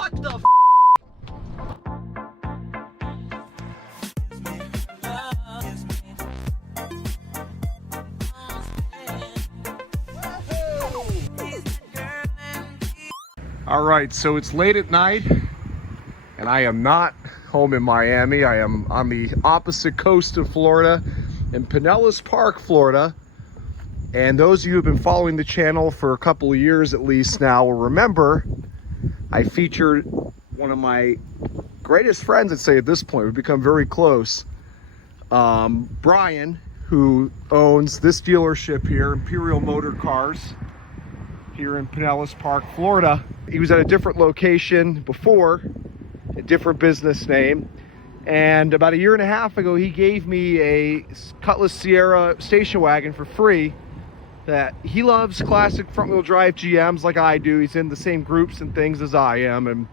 What the f? All right, so it's late at night, and I am not home in Miami. I am on the opposite coast of Florida, in Pinellas Park, Florida. And those of you who have been following the channel for a couple of years at least now will remember I featured one of my greatest friends, I'd say at this point. We've become very close. Brian, who owns this dealership here, Imperial Motor Cars, here in Pinellas Park, Florida. He was at a different location before, a different business name. And about a year and a half ago, he gave me a Cutlass Sierra station wagon for free. That he loves classic front wheel drive GMs like I do. He's in the same groups and things as I am. And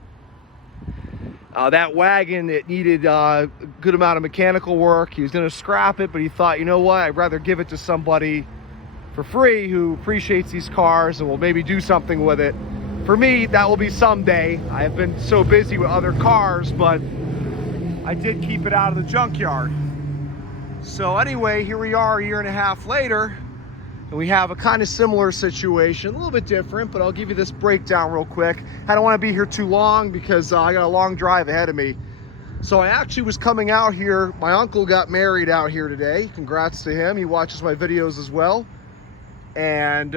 that wagon, it needed a good amount of mechanical work. He was going to scrap it, but he thought, you know what, I'd rather give it to somebody for free who appreciates these cars and will maybe do something with it. For me, that will be someday. I have been so busy with other cars, but I did keep it out of the junkyard. So anyway, here we are a year and a half later, and we have a kind of similar situation, a little bit different, but I'll give you this breakdown real quick. I don't want to be here too long because I got a long drive ahead of me. So I actually was coming out here. My uncle got married out here today. Congrats to him. He watches my videos as well. And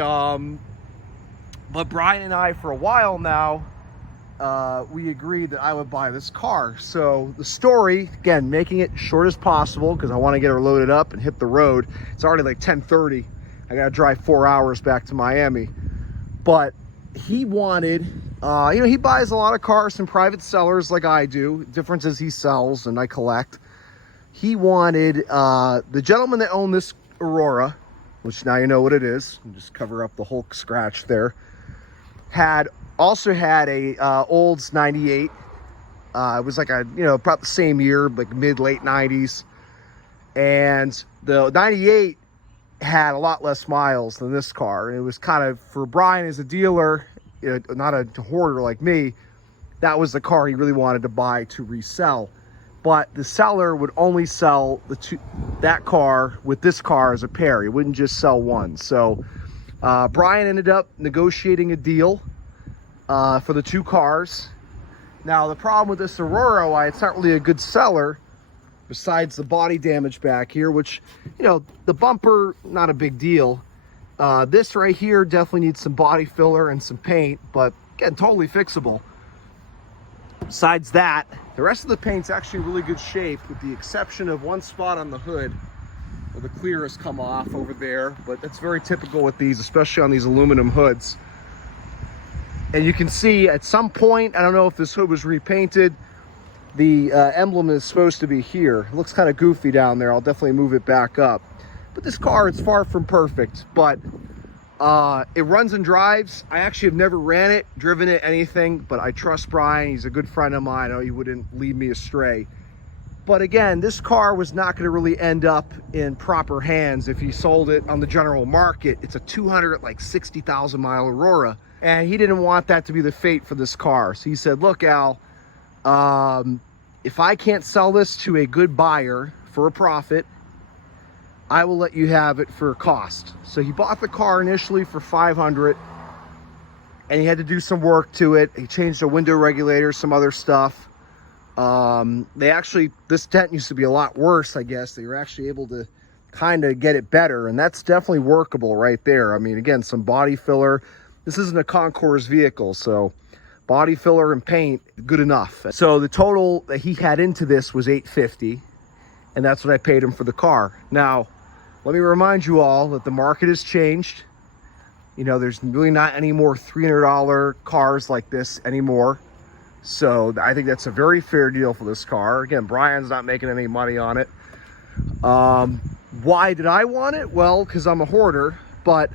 but Brian and I, for a while now, we agreed that I would buy this car. So the story, again, making it short as possible because I want to get her loaded up and hit the road. It's already like 10:30. I got to drive 4 hours back to Miami. But he wanted, you know, he buys a lot of cars from private sellers like I do. The difference is he sells and I collect. He wanted, the gentleman that owned this Aurora, which now you know what it is, just cover up the Hulk scratch there, also had a Olds 98. It was like a, you know, about the same year, like mid-late 90s. And the 98 had a lot less miles than this car. And it was kind of, for Brian as a dealer, not a hoarder like me, that was the car he really wanted to buy to resell. But the seller would only sell that car with this car as a pair. He wouldn't just sell one. So Brian ended up negotiating a deal for the two cars. Now the problem with this Aurora, why it's not really a good seller, besides the body damage back here, which, you know, the bumper, not a big deal. This right here definitely needs some body filler and some paint, but again, totally fixable. Besides that, the rest of the paint's actually in really good shape, with the exception of one spot on the hood where the clear has come off over there, but that's very typical with these, especially on these aluminum hoods. And you can see at some point, I don't know if this hood was repainted, the emblem is supposed to be here. It looks kind of goofy down there. I'll definitely move it back up. But this car, it's far from perfect, but it runs and drives. I actually have never ran it, driven it, anything, but I trust Brian. He's a good friend of mine. I know he wouldn't lead me astray. But again, this car was not going to really end up in proper hands if he sold it on the general market. It's a 260,000 mile Aurora, and he didn't want that to be the fate for this car. So he said, look, Al, if I can't sell this to a good buyer for a profit, I will let you have it for a cost. So he bought the car initially for $500, and he had to do some work to it. He changed the window regulator, some other stuff. This dent used to be a lot worse, I guess. They were actually able to kind of get it better, and that's definitely workable right there. I mean, again, some body filler. This isn't a concours vehicle, so body filler and paint, good enough. So the total that he had into this was $850, and that's what I paid him for the car. Now, let me remind you all that the market has changed. You know, there's really not any more $300 cars like this anymore. So I think that's a very fair deal for this car. Again, Brian's not making any money on it. Why did I want it? Well, because I'm a hoarder, but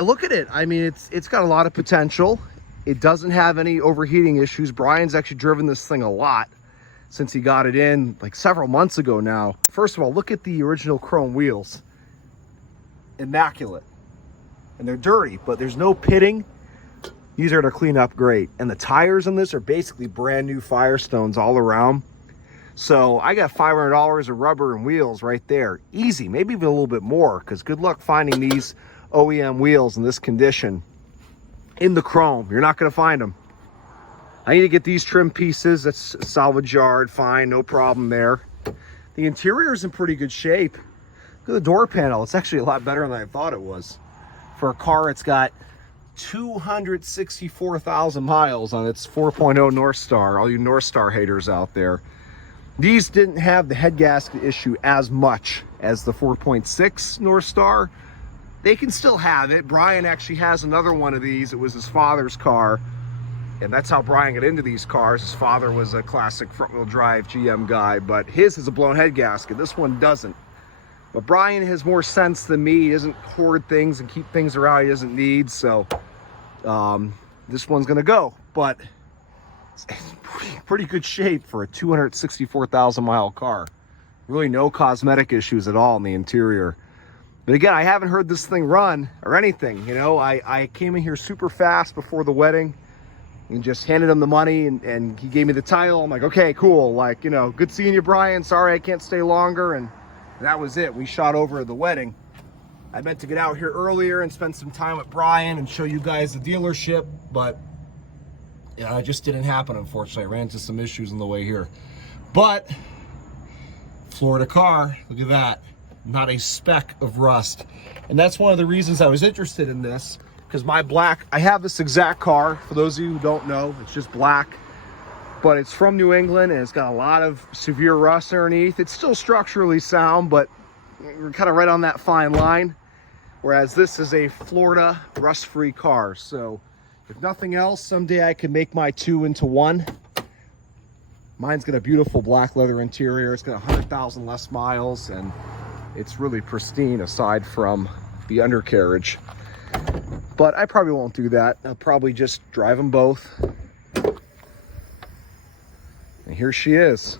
look at it. I mean, it's got a lot of potential. It doesn't have any overheating issues. Brian's actually driven this thing a lot since he got it in like several months ago now. First of all, look at the original chrome wheels. Immaculate. And they're dirty, but there's no pitting. these are to clean up great. And the tires on this are basically brand new Firestones all around. So I got $500 of rubber and wheels right there. Easy, maybe even a little bit more, because good luck finding these OEM wheels in this condition in the chrome. You're not gonna find them. I need to get these trim pieces. That's salvage yard, fine, no problem there. The interior is in pretty good shape. Look at the door panel. It's actually a lot better than I thought it was. For a car, it's got 264,000 miles on its 4.0 North Star, all you North Star haters out there. These didn't have the head gasket issue as much as the 4.6 North Star. They can still have it. Brian actually has another one of these. It was his father's car, and that's how Brian got into these cars. His father was a classic front-wheel drive GM guy, but his is a blown head gasket. This one doesn't. But Brian has more sense than me. He doesn't hoard things and keep things around he doesn't need, so this one's gonna go. But it's pretty good shape for a 264,000 mile car. Really no cosmetic issues at all in the interior. But again, I haven't heard this thing run or anything. You know, I came in here super fast before the wedding and just handed him the money, and he gave me the title. I'm like, okay, cool. Like, you know, good seeing you, Brian. Sorry I can't stay longer. And that was it. We shot over at the wedding. I meant to get out here earlier and spend some time with Brian and show you guys the dealership, but yeah, it just didn't happen, unfortunately. I ran into some issues on the way here. But Florida car, look at that. Not a speck of rust. And that's one of the reasons I was interested in this, because my black, I have this exact car. For those of you who don't know, it's just black, but it's from New England and it's got a lot of severe rust underneath. It's still structurally sound, but we're kind of right on that fine line. Whereas this is a Florida rust-free car. So if nothing else, someday I can make my two into one. Mine's got a beautiful black leather interior. It's got 100,000 less miles, and it's really pristine aside from the undercarriage. But I probably won't do that. I'll probably just drive them both. And here she is.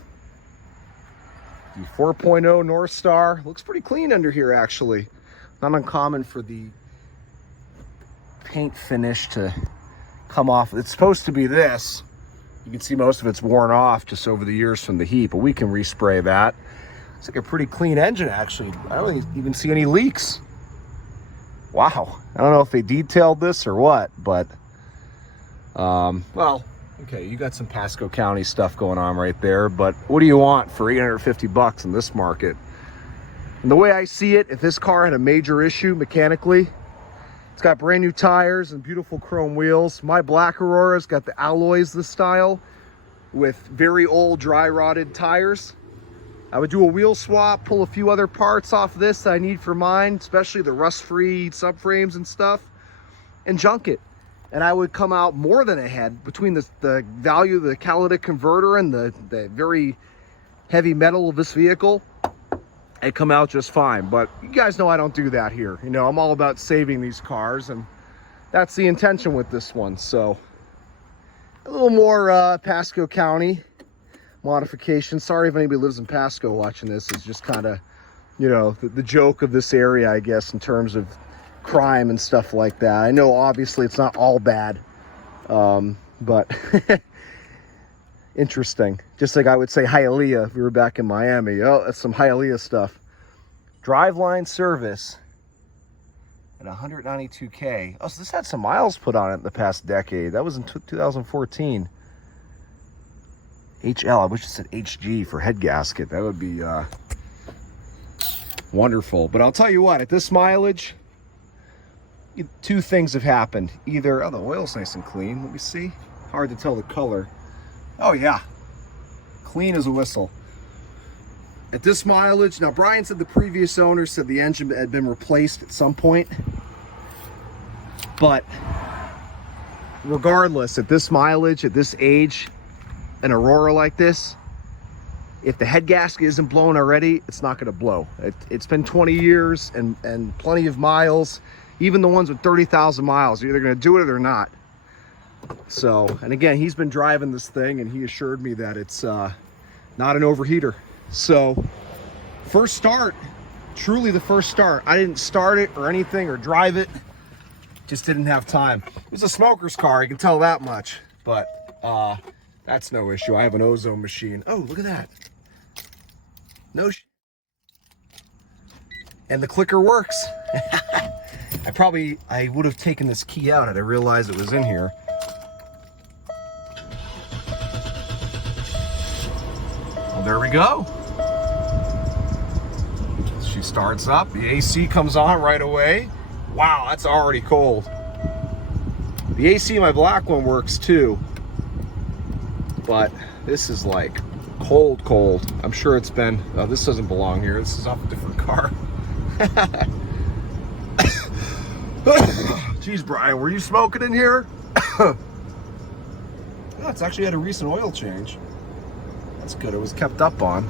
The 4.0 North Star. Looks pretty clean under here, actually. Not uncommon for the paint finish to come off. It's supposed to be this. You can see most of it's worn off just over the years from the heat, but we can respray that. It's like a pretty clean engine, actually. I don't even see any leaks. Wow. I don't know if they detailed this or what, but well, okay, you got some Pasco County stuff going on right there, but what do you want for 850 bucks in this market? And the way I see it, if this car had a major issue mechanically, it's got brand new tires and beautiful chrome wheels. My black Aurora's got the alloys this style with very old dry rotted tires. I would do a wheel swap, pull a few other parts off this that I need for mine, especially the rust-free subframes and stuff, and junk it. And I would come out more than ahead between the value of the catalytic converter and the very heavy metal of this vehicle. It'd come out just fine. But you guys know I don't do that here. You know, I'm all about saving these cars, and that's the intention with this one. So a little more Pasco County modification. Sorry if anybody lives in Pasco watching this. It's just kind of, you know, the joke of this area, I guess, in terms of crime and stuff like that. I know obviously it's not all bad, but interesting. Just like I would say Hialeah if we were back in Miami. Oh, that's some Hialeah stuff. Driveline service at 192K. Oh, so this had some miles put on it in the past decade. That was in 2014. HL, I wish it said HG for head gasket. That would be wonderful. But I'll tell you what, at this mileage, two things have happened. Either, oh, the oil's nice and clean. Let me see. Hard to tell the color. Oh yeah, clean as a whistle. At this mileage, now Brian said the previous owner said the engine had been replaced at some point. But regardless, at this mileage, at this age, an Aurora like this, if the head gasket isn't blown already, it's not gonna blow. It's been 20 years and plenty of miles. Even the ones with 30,000 miles, you're either gonna do it or they're not. So, and again, he's been driving this thing and he assured me that it's not an overheater. So, first start, truly the first start. I didn't start it or anything or drive it. Just didn't have time. It was a smoker's car, I can tell that much. But that's no issue. I have an ozone machine. Oh, look at that. And the clicker works. I would have taken this key out had I realized it was in here. Well, there we go. She starts up, the AC comes on right away. Wow, that's already cold. The AC in my black one works too, but this is like cold, cold. I'm sure it's been, this doesn't belong here. This is off a different car. Jeez, Brian, were you smoking in here? Oh, it's actually had a recent oil change. That's good, it was kept up on.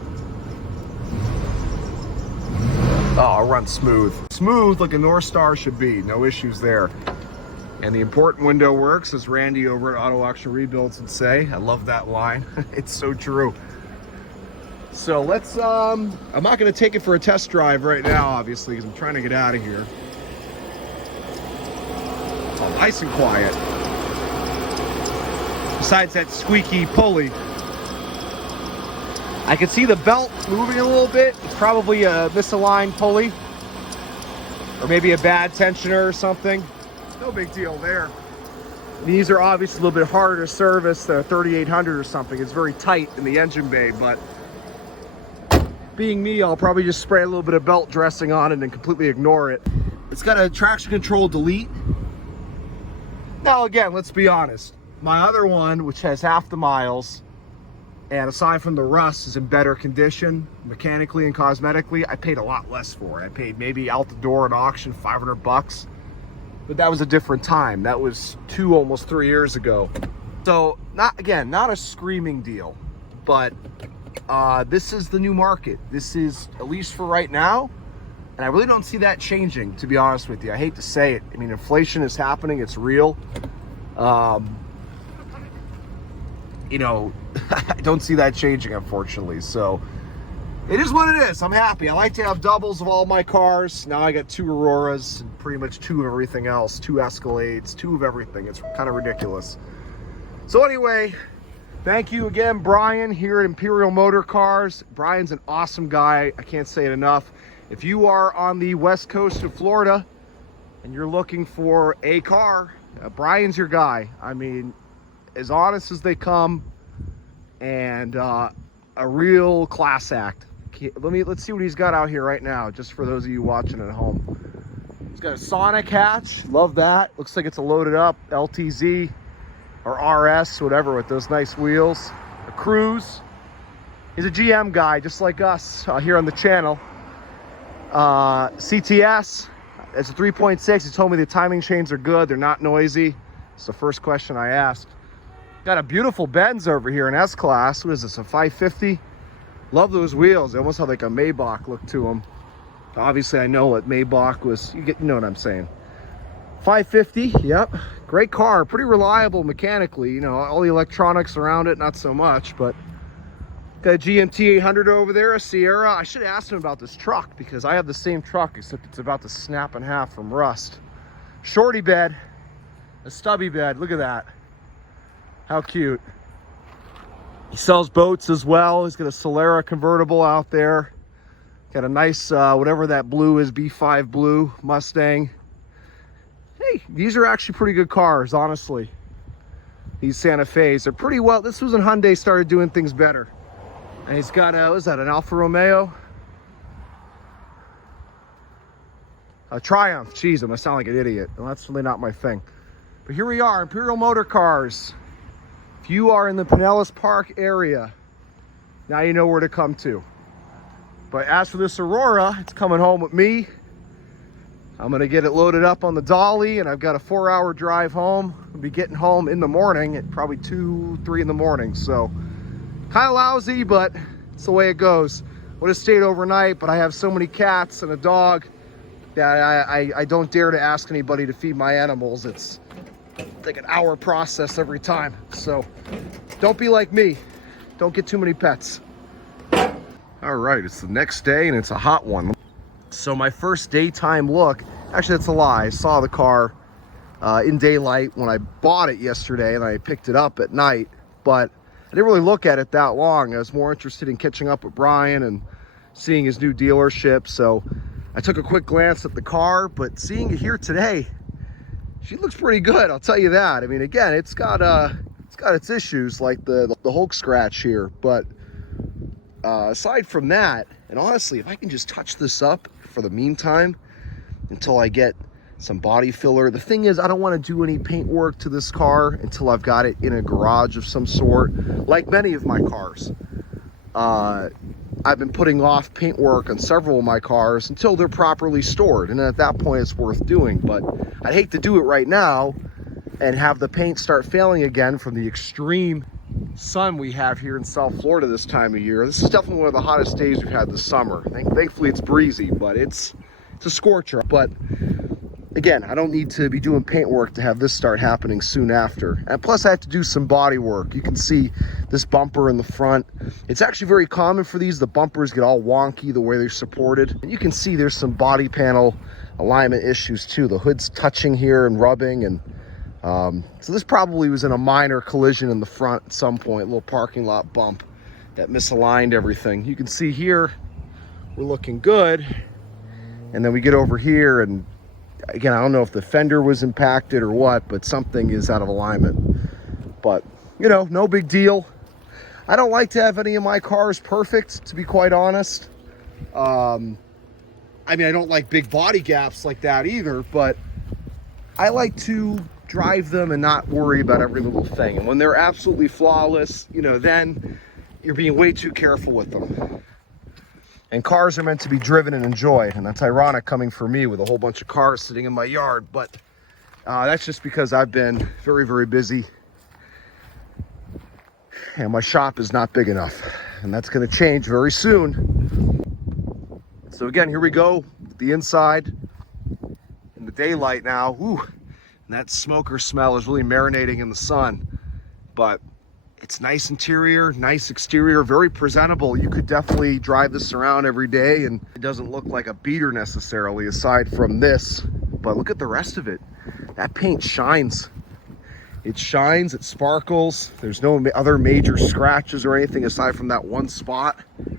Oh, I'll run smooth. Smooth like a North Star should be, no issues there. And the important window works, as Randy over at Auto Auction Rebuilds would say. I love that line, it's so true. So let's, I'm not gonna take it for a test drive right now, obviously, because I'm trying to get out of here. It's all nice and quiet. Besides that squeaky pulley. I can see the belt moving a little bit. It's probably a misaligned pulley. Or maybe a bad tensioner or something. No big deal there. These are obviously a little bit harder to service, the 3800 or something. It's very tight in the engine bay, but being me, I'll probably just spray a little bit of belt dressing on it and completely ignore it. It's got a traction control delete. Now again, let's be honest. My other one, which has half the miles, and aside from the rust, is in better condition, mechanically and cosmetically, I paid a lot less for it. I paid maybe out the door at auction, 500 bucks. But that was a different time. That was almost 3 years ago. So, not a screaming deal, but this is the new market. This is, at least for right now, and I really don't see that changing, to be honest with you. I hate to say it. I mean, inflation is happening, it's real. You know, I don't see that changing, unfortunately. So it is what it is. I'm happy. I like to have doubles of all my cars. Now I got 2 Auroras and pretty much 2 of everything else, 2 Escalades, 2 of everything. It's kind of ridiculous. So anyway, thank you again, Brian, here at Imperial Motor Cars. Brian's an awesome guy. I can't say it enough. If you are on the west coast of Florida and you're looking for a car, Brian's your guy. I mean, as honest as they come, and a real class act. Let's see what he's got out here right now, just for those of you watching at home. He's got a Sonic hatch, love that. Looks like it's a loaded up LTZ or RS, whatever, with those nice wheels. A Cruise. He's a GM guy, just like us here on the channel. CTS, it's a 3.6. He told me the timing chains are good, they're not noisy. It's the first question I asked. Got a beautiful Benz over here in S-Class. What is this, a 550? Love those wheels. They almost have like a Maybach look to them. Obviously, I know what Maybach was. You know what I'm saying. 550, yep. Great car, pretty reliable mechanically. You know, all the electronics around it, not so much, but got a GMT 800 over there, a Sierra. I should have asked him about this truck because I have the same truck, except it's about to snap in half from rust. Shorty bed, a stubby bed, look at that. How cute. He sells boats as well. He's got a Solera convertible out there. Got a nice, whatever that blue is, B5 blue Mustang. Hey, these are actually pretty good cars, honestly. These Santa Fe's are pretty well. This was when Hyundai started doing things better. And he's got a, what is that, an Alfa Romeo? A Triumph. Jeez, I'm gonna sound like an idiot. Well, that's really not my thing. But here we are, Imperial Motor Cars. If you are in the Pinellas Park area, now you know where to come to. But as for this Aurora, it's coming home with me. I'm gonna get it loaded up on the dolly, and I've got a 4-hour drive home. I'll be getting home in the morning at probably 2, 3 in the morning. So kind of lousy, but it's the way it goes. Would have stayed overnight, but I have so many cats and a dog that I don't dare to ask anybody to feed my animals. It's like an hour process every time. So don't be like me. Don't get too many pets. All right, it's the next day and it's a hot one. So my first daytime look, actually that's a lie. I saw the car in daylight when I bought it yesterday, and I picked it up at night, but I didn't really look at it that long. I was more interested in catching up with Brian and seeing his new dealership. So I took a quick glance at the car, but seeing it here today, she looks pretty good, I'll tell you that. I mean, again, it's got its issues like the Hulk scratch here, but aside from that, and honestly, if I can just touch this up for the meantime until I get some body filler. The thing is, I don't want to do any paint work to this car until I've got it in a garage of some sort, like many of my cars. I've been putting off paint work on several of my cars until they're properly stored, and at that point it's worth doing. But I'd hate to do it right now and have the paint start failing again from the extreme sun we have here in South Florida this time of year. This is definitely one of the hottest days we've had this summer. Thankfully it's breezy, but it's a scorcher. But again, I don't need to be doing paint work to have this start happening soon after. And plus I have to do some body work. You can see this bumper in the front. It's actually very common for these. The bumpers get all wonky the way they're supported. And you can see there's some body panel alignment issues too. The hood's touching here and rubbing, and so this probably was in a minor collision in the front at some point, a little parking lot bump that misaligned everything. You can see here we're looking good, and then we get over here, and again, I don't know if the fender was impacted or what, but something is out of alignment. But you know, no big deal. I don't like to have any of my cars perfect, to be quite honest. I mean, I don't like big body gaps like that either, but I like to drive them and not worry about every little thing. And when they're absolutely flawless, you know, then you're being way too careful with them. And cars are meant to be driven and enjoyed, and that's ironic coming from me with a whole bunch of cars sitting in my yard, but that's just because I've been very, very busy, and my shop is not big enough, and that's going to change very soon. So again, here we go, the inside in the daylight now. Whew. And that smoker smell is really marinating in the sun, but it's nice interior, nice exterior, very presentable. You could definitely drive this around every day, and it doesn't look like a beater necessarily aside from this, but look at the rest of it. That paint shines. It shines, it sparkles. There's no other major scratches or anything aside from that one spot. You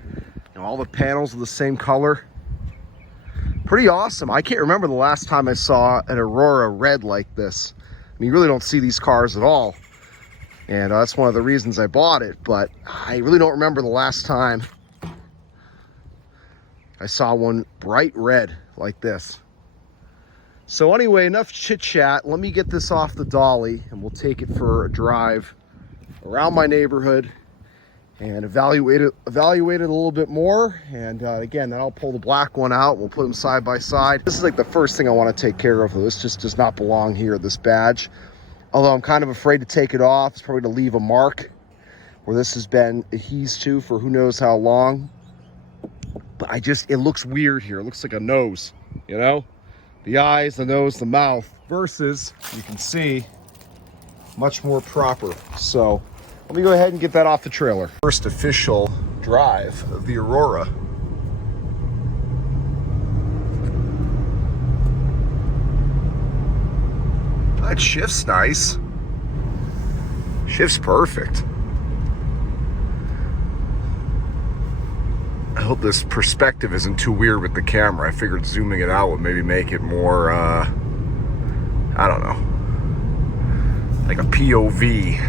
know, all the panels are the same color. Pretty awesome. I can't remember the last time I saw an Aurora red like this. I mean, you really don't see these cars at all. And that's one of the reasons I bought it, but I really don't remember the last time I saw one bright red like this. So anyway, enough chit chat. Let me get this off the dolly and we'll take it for a drive around my neighborhood and evaluate it a little bit more. And again, then I'll pull the black one out. We'll put them side by side. This is like the first thing I want to take care of. This just does not belong here, this badge. Although I'm kind of afraid to take it off. It's probably to leave a mark where this has been adhesed to for who knows how long. But it looks weird here. It looks like a nose, you know? The eyes, the nose, the mouth, versus, you can see, much more proper. So let me go ahead and get that off the trailer. First official drive of the Aurora. That shift's nice. Shift's perfect. I hope this perspective isn't too weird with the camera. I figured zooming it out would maybe make it more, I don't know, like a POV.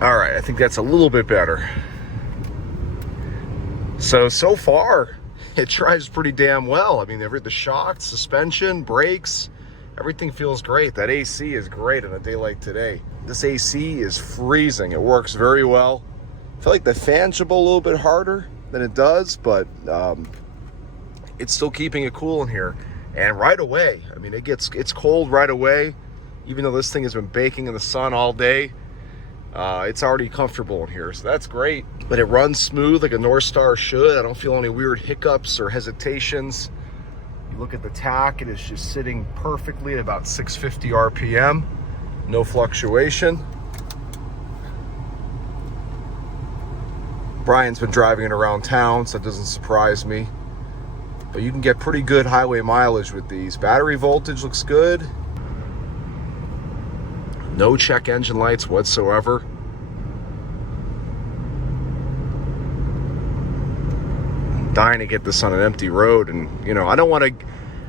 All right, I think that's a little bit better. So far, it drives pretty damn well. I mean, the shocks, suspension, brakes, everything feels great. That AC is great on a day like today. This AC is freezing. It works very well. I feel like the fan should blow a little bit harder than it does, but it's still keeping it cool in here. And right away, I mean, it's cold right away. Even though this thing has been baking in the sun all day, it's already comfortable in here, so that's great. But it runs smooth like a North Star should. I don't feel any weird hiccups or hesitations. You look at the tach, it is just sitting perfectly at about 650 RPM. No fluctuation. Brian's been driving it around town, so it doesn't surprise me. But you can get pretty good highway mileage with these. Battery voltage looks good. No check engine lights whatsoever. I'm dying to get this on an empty road, and you know, I don't want to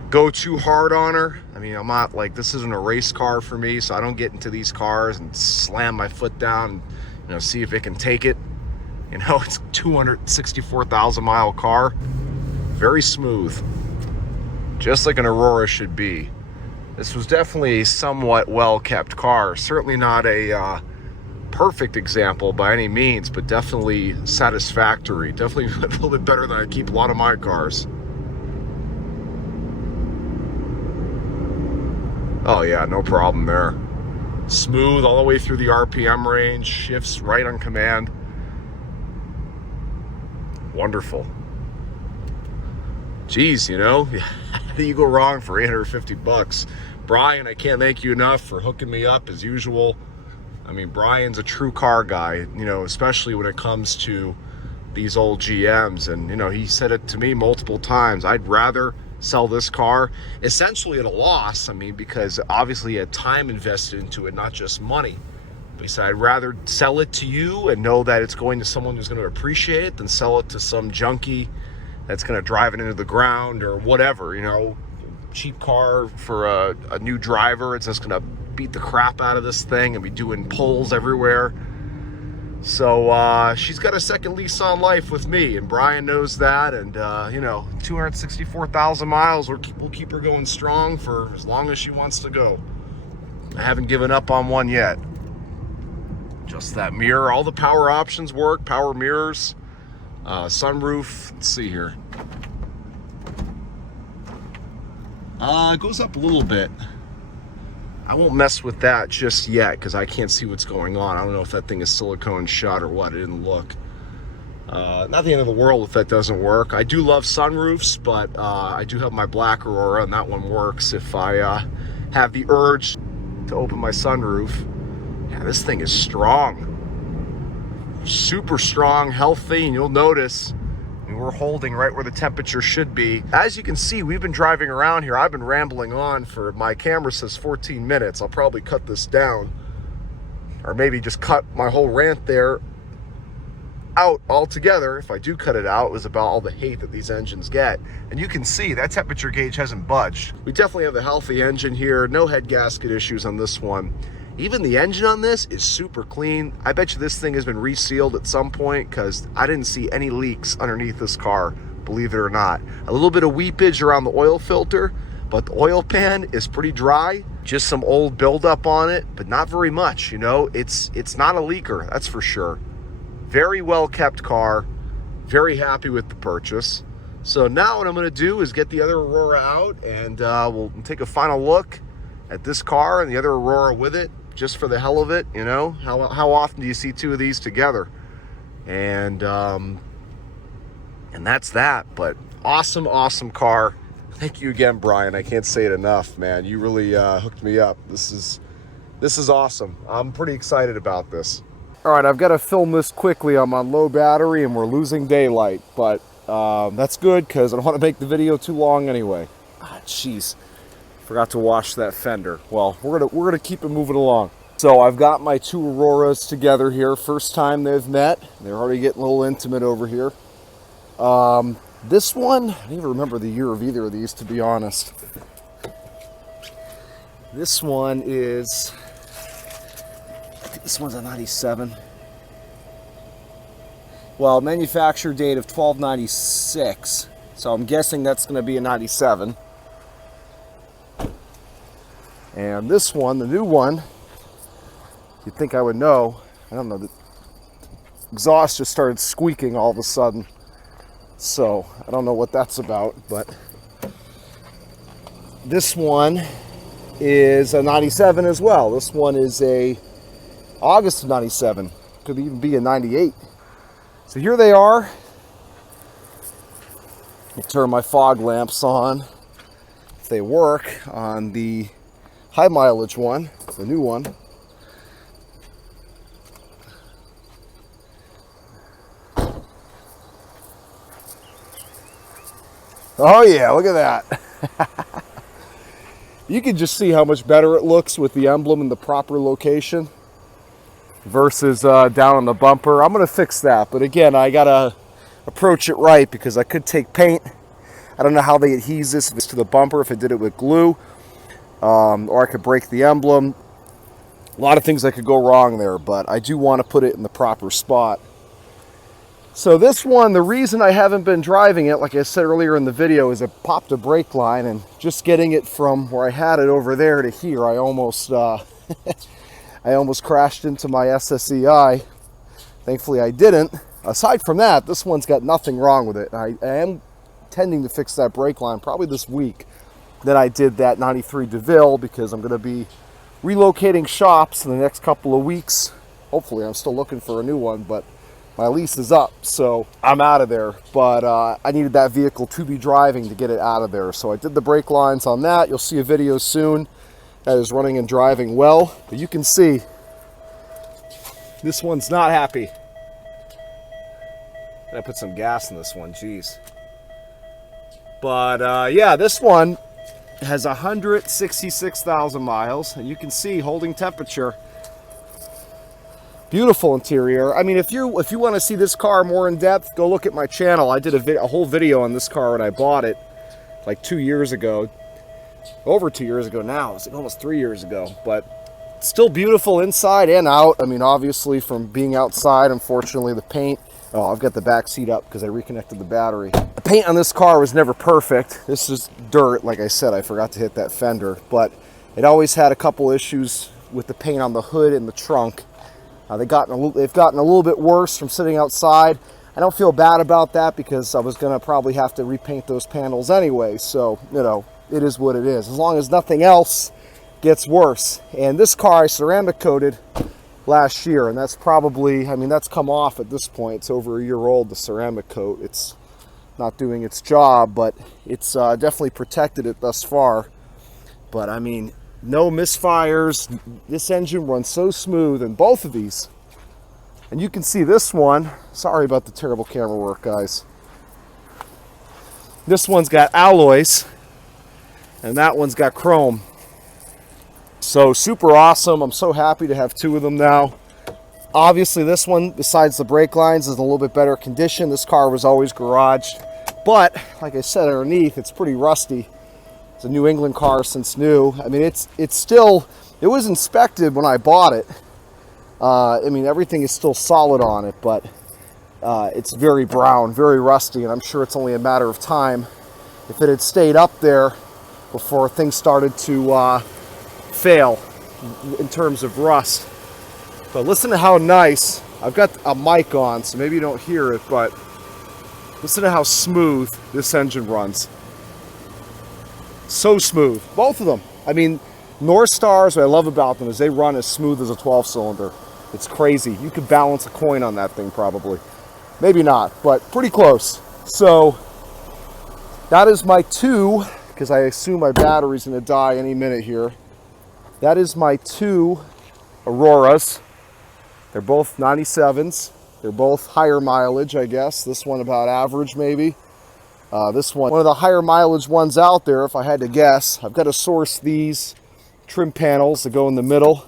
go too hard on her. I mean, I'm not like, this isn't a race car for me, so I don't get into these cars and slam my foot down and, you know, see if it can take it. You know, it's a 264,000 mile car. Very smooth, just like an Aurora should be. This was definitely a somewhat well-kept car. Certainly not a perfect example by any means, but definitely satisfactory. Definitely a little bit better than I keep a lot of my cars. Oh yeah, no problem there. Smooth all the way through the RPM range, shifts right on command. Wonderful. Geez, you know, how do you go wrong for 850 bucks? Brian, I can't thank you enough for hooking me up as usual. I mean, Brian's a true car guy, you know, especially when it comes to these old GMs. And, you know, he said it to me multiple times. I'd rather sell this car essentially at a loss. I mean, because obviously he had time invested into it, not just money. But he said, I'd rather sell it to you and know that it's going to someone who's going to appreciate it than sell it to some junkie that's going to drive it into the ground or whatever, you know, cheap car for a new driver. It's just going to beat the crap out of this thing and be doing pulls everywhere. So she's got a second lease on life with me, and Brian knows that. And you know, 264,000 miles, we'll keep her going strong for as long as she wants to go. I haven't given up on one yet. Just that mirror, all the power options work, power mirrors, sunroof. Let's see here. It goes up a little bit. I won't mess with that just yet because I can't see what's going on. I don't know if that thing is silicone shut or what. I didn't look. Not the end of the world if that doesn't work. I do love sunroofs, but I do have my black Aurora, and that one works if I have the urge to open my sunroof. Yeah, this thing is strong. Super strong, healthy, and you'll notice we're holding right where the temperature should be. As you can see, we've been driving around here. I've been rambling on for, my camera says 14 minutes. I'll probably cut this down, or maybe just cut my whole rant there out altogether. If I do cut it out, it was about all the hate that these engines get. And you can see that temperature gauge hasn't budged. We definitely have a healthy engine here. No head gasket issues on this one. Even the engine on this is super clean. I bet you this thing has been resealed at some point because I didn't see any leaks underneath this car, believe it or not. A little bit of weepage around the oil filter, but the oil pan is pretty dry. Just some old buildup on it, but not very much, you know. It's not a leaker, that's for sure. Very well kept car. Very happy with the purchase. So now what I'm gonna do is get the other Aurora out, and we'll take a final look at this car and the other Aurora with it, just for the hell of it, you know. How often do you see two of these together? And that's that. But awesome car. Thank you again, Brian. I can't say it enough, man. You really hooked me up. This is awesome. I'm pretty excited about this. All right, I've got to film this quickly. I'm on low battery and we're losing daylight, but that's good because I don't want to make the video too long anyway. Ah, jeez. Forgot to wash that fender. Well, we're gonna keep it moving along. So I've got my two Auroras together here. First time they've met. They're already getting a little intimate over here. This one, I don't even remember the year of either of these, to be honest. This one is, I think this one's a 97. Well, manufacture date of 12/96. So I'm guessing that's gonna be a 97. And this one, the new one, you'd think I would know. I don't know, the exhaust just started squeaking all of a sudden. So I don't know what that's about, but this one is a 97 as well. This one is a August of 97. Could even be a 98. So here they are. I'll turn my fog lamps on if they work on the high mileage one, the new one. Oh yeah, look at that. You can just see how much better it looks with the emblem in the proper location versus down on the bumper. I'm gonna fix that, but again, I gotta approach it right because I could take paint. I don't know how they adhere this to the bumper, if I did it with glue, or I could break the emblem. A lot of things that could go wrong there, but I do want to put it in the proper spot. So this one, the reason I haven't been driving it, like I said earlier in the video, is I popped a brake line, and just getting it from where I had it over there to here, I almost I almost crashed into my SSEI. Thankfully I didn't. Aside from that, this one's got nothing wrong with it. I am intending to fix that brake line probably this week. Then I did that 93 DeVille because I'm going to be relocating shops in the next couple of weeks. Hopefully, I'm still looking for a new one, but my lease is up, so I'm out of there. But I needed that vehicle to be driving to get it out of there. So I did the brake lines on that. You'll see a video soon that is running and driving well. But you can see this one's not happy. I put some gas in this one, jeez. But yeah, this one has 166,000 miles, and you can see holding temperature. Beautiful interior. I mean, if you want to see this car more in depth, go look at my channel. I did a whole video on this car when I bought it like 2 years ago. Over 2 years ago now. It's like almost 3 years ago. But still beautiful inside and out. I mean, obviously from being outside, unfortunately the paint. Oh, I've got the back seat up because I reconnected the battery. The paint on this car was never perfect. This is dirt. Like I said, I forgot to hit that fender. But it always had a couple issues with the paint on the hood and the trunk. They've gotten a little bit worse from sitting outside. I don't feel bad about that because I was going to probably have to repaint those panels anyway. So, you know, it is what it is. As long as nothing else gets worse. And this car I ceramic coated last year, and that's probably, I mean, that's come off at this point. It's over a year old, the ceramic coat. It's not doing its job, but it's definitely protected it thus far. But I mean, no misfires. This engine runs so smooth in both of these. And you can see this one. Sorry about the terrible camera work, guys. This one's got alloys, and that one's got chrome. So super awesome. I'm so happy to have two of them now. Obviously this one, besides the brake lines, is in a little bit better condition. This car was always garaged, but like I said, underneath it's pretty rusty. It's a New England car since new. I mean, it's still, it was inspected when I bought it. I mean, everything is still solid on it, but it's very brown, very rusty, and I'm sure it's only a matter of time if it had stayed up there before things started to fail in terms of rust. But listen to how nice, I've got a mic on, so maybe you don't hear it, but listen to how smooth this engine runs. So smooth, both of them. I mean, North Stars, what I love about them is they run as smooth as a 12-cylinder. It's crazy. You could balance a coin on that thing probably. Maybe not, but pretty close. So that is my two, because I assume my battery's gonna die any minute here. That is my two Auroras. They're both 97s. They're both higher mileage, I guess. This one about average, maybe. This one of the higher mileage ones out there, if I had to guess. I've got to source these trim panels that go in the middle.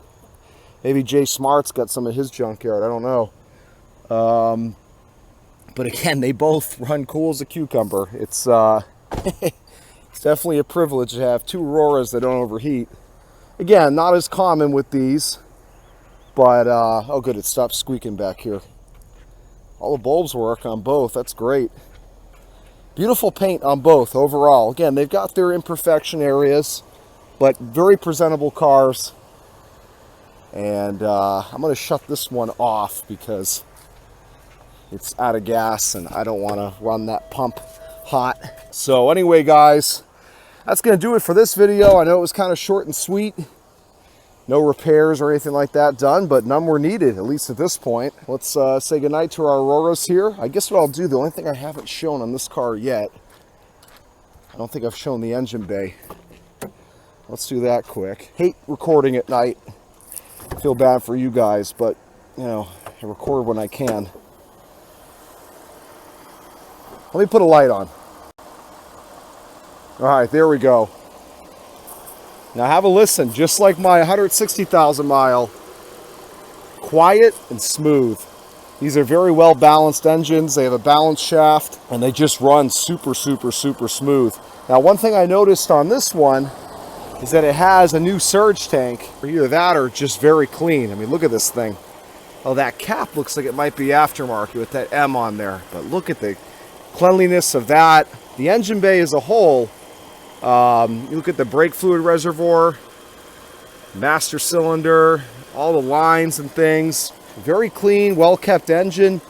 Maybe Jay Smart's got some in his junkyard. I don't know. But again, they both run cool as a cucumber. It's it's definitely a privilege to have two Auroras that don't overheat. Again, not as common with these, but oh good, it stopped squeaking back here. All the bulbs work on both. That's great. Beautiful paint on both overall. Again, they've got their imperfection areas, but very presentable cars. And I'm going to shut this one off because it's out of gas and I don't want to run that pump hot. So anyway, guys, that's going to do it for this video. I know it was kind of short and sweet. No repairs or anything like that done, but none were needed, at least at this point. Let's say goodnight to our Auroras here. I guess what I'll do, the only thing I haven't shown on this car yet, I don't think I've shown the engine bay. Let's do that quick. Hate recording at night. I feel bad for you guys, but, you know, I record when I can. Let me put a light on. All right, there we go. Now have a listen, just like my 160,000 mile, quiet and smooth. These are very well balanced engines. They have a balanced shaft and they just run super, super, super smooth. Now one thing I noticed on this one is that it has a new surge tank. Either that or just very clean. I mean, look at this thing. Oh, that cap looks like it might be aftermarket with that M on there. But look at the cleanliness of that. The engine bay as a whole, you look at the brake fluid reservoir, master cylinder, all the lines and things. Very clean, well-kept engine.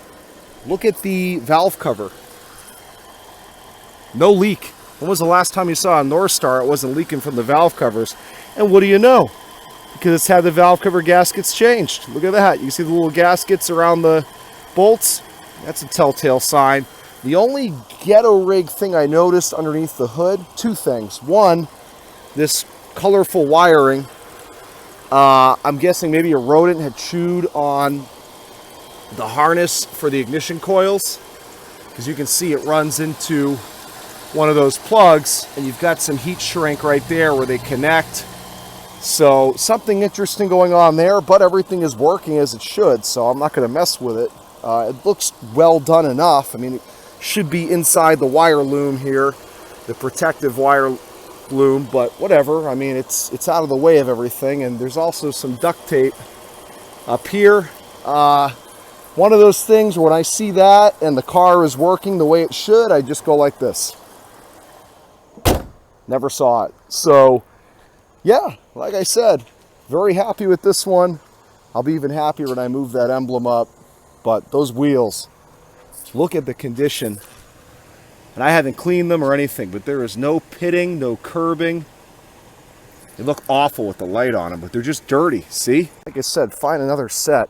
Look at the valve cover. No leak. When was the last time you saw a North Star it wasn't leaking from the valve covers? And what do you know? Because it's had the valve cover gaskets changed. Look at that. You see the little gaskets around the bolts? That's a telltale sign. The only ghetto rig thing I noticed underneath the hood, two things. One, this colorful wiring. I'm guessing maybe a rodent had chewed on the harness for the ignition coils, because you can see it runs into one of those plugs and you've got some heat shrink right there where they connect. So something interesting going on there, but everything is working as it should, so I'm not going to mess with it. It looks well done enough. I mean, it should be inside the wire loom here, the protective wire loom, but whatever. I mean, it's out of the way of everything. And there's also some duct tape up here. One of those things where when I see that and the car is working the way it should, I just go like this. Never saw it. So yeah, like I said, very happy with this one. I'll be even happier when I move that emblem up. But those wheels, look at the condition. And I haven't cleaned them or anything, but there is no pitting, no curbing. They look awful with the light on them, but they're just dirty, see? Like I said, find another set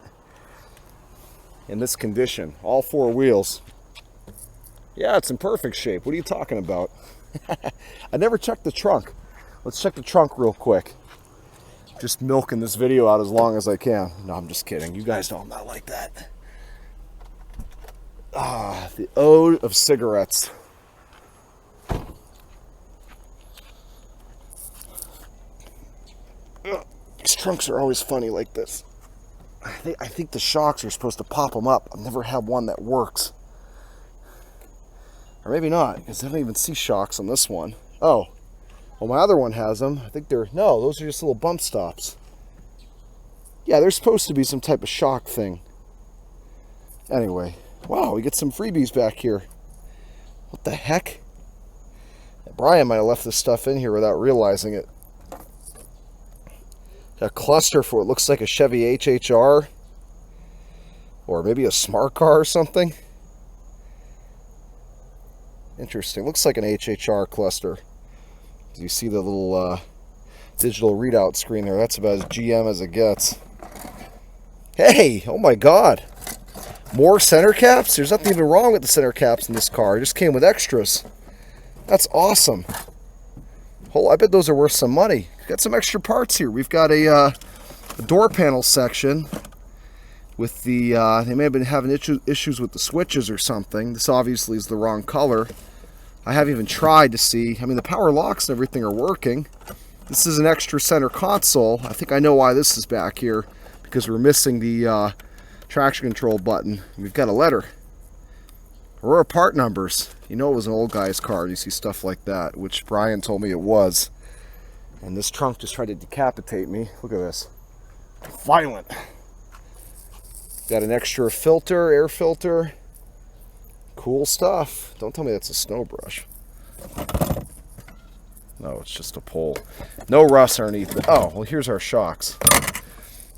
in this condition. All four wheels. Yeah, it's in perfect shape. What are you talking about? I never checked the trunk. Let's check the trunk real quick. Just milking this video out as long as I can. No, I'm just kidding. You guys know I'm not like that. Ah, the ode of cigarettes. These trunks are always funny like this. I think the shocks are supposed to pop them up. I've never had one that works. Or maybe not, because I don't even see shocks on this one. Oh, well, my other one has them. I think they're, no, those are just little bump stops. Yeah, there's supposed to be some type of shock thing. Anyway, wow, we get some freebies back here. What the heck? Brian might have left this stuff in here without realizing it. A cluster for what looks like a Chevy HHR. Or maybe a smart car or something. Interesting. Looks like an HHR cluster. You see the little digital readout screen there. That's about as GM as it gets. Hey! Oh my god! More center caps? There's nothing even wrong with the center caps in this car. It just came with extras. That's awesome. Oh, I bet those are worth some money. Got some extra parts here. We've got a door panel section with the, they may have been having issues with the switches or something. This obviously is the wrong color. I haven't even tried to see. I mean, the power locks and everything are working. This is an extra center console. I think I know why this is back here, because we're missing the traction control button. We've got a letter. Aurora part numbers. You know it was an old guy's car. You see stuff like that, which Brian told me it was. And this trunk just tried to decapitate me. Look at this. Violent. Got an extra filter, air filter. Cool stuff. Don't tell me that's a snow brush. No, it's just a pole. No rust underneath it. Oh, well, here's our shocks.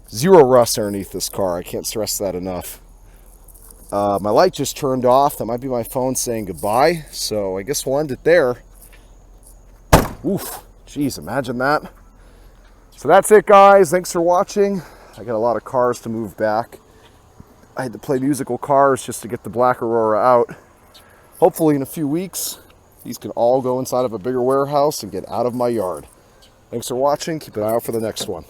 Zero rust underneath this car. I can't stress that enough. My light just turned off. That might be my phone saying goodbye. So I guess we'll end it there. Oof. Jeez, imagine that. So that's it, guys. Thanks for watching. I got a lot of cars to move back. I had to play musical cars just to get the black Aurora out. Hopefully in a few weeks, these can all go inside of a bigger warehouse and get out of my yard. Thanks for watching. Keep an eye out for the next one.